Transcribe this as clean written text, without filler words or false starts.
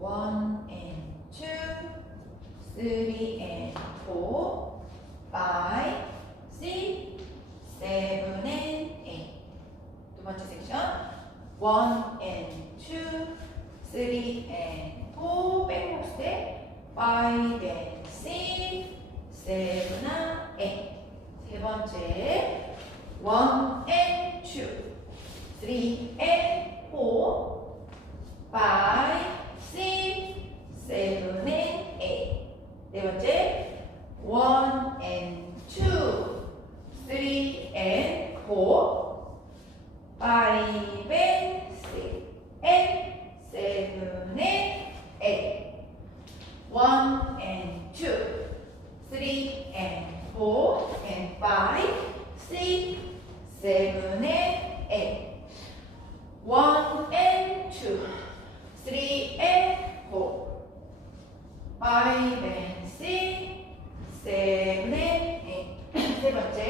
1 and 2, 3 and 4, 5, 6, 7 and 8. 두 번째 섹션 1 and 2, 3 and 4 빼고 봤을 때 5 and 6, 7 and 8. 세 번째 1 and 2, 3 and 4, 5, 6, 7 and 8. 네 번째 1 and 2, 3 and 4, 5 and 6 and 7 and 8. 1 and 2, 3 and 4 and 5, 6, 7 and 8. 1 and 2, 3 and 4, 5 and 6, 7 and 8. 세 번째